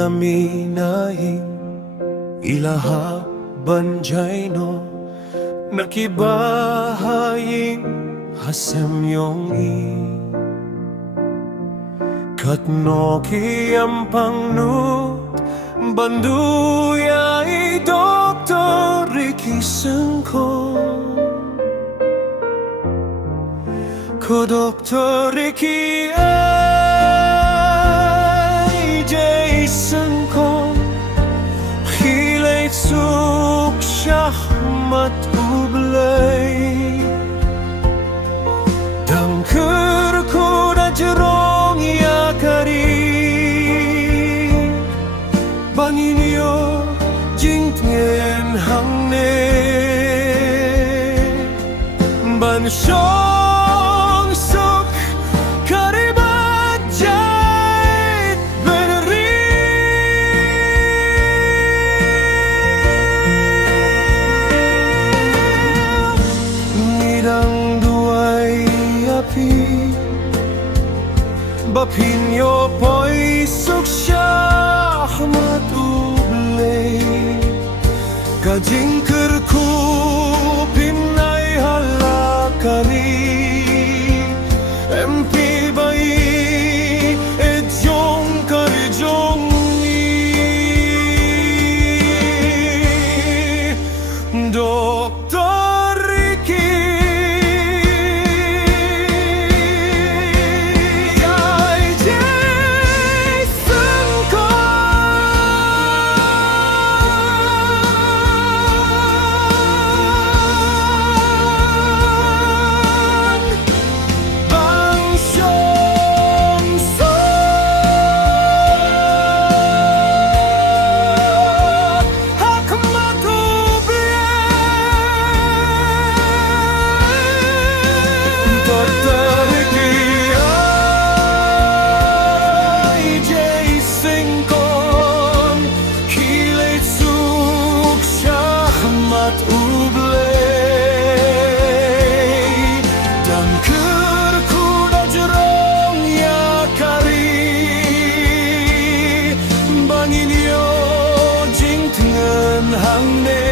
laminahin ilaha banjay no nakibahaying hasem i katno kiampang nu banduya i doktor rikiseng ko doktor Riki ay Jason ko hilay suk syahmat ublay dangker ko na jerong yakari banginyo jingtngen hangne bansyo Bapinyo po'y suksya matublay Kajingker ku pinay halakari Empi bayi edyong karijong Doktor Riki hang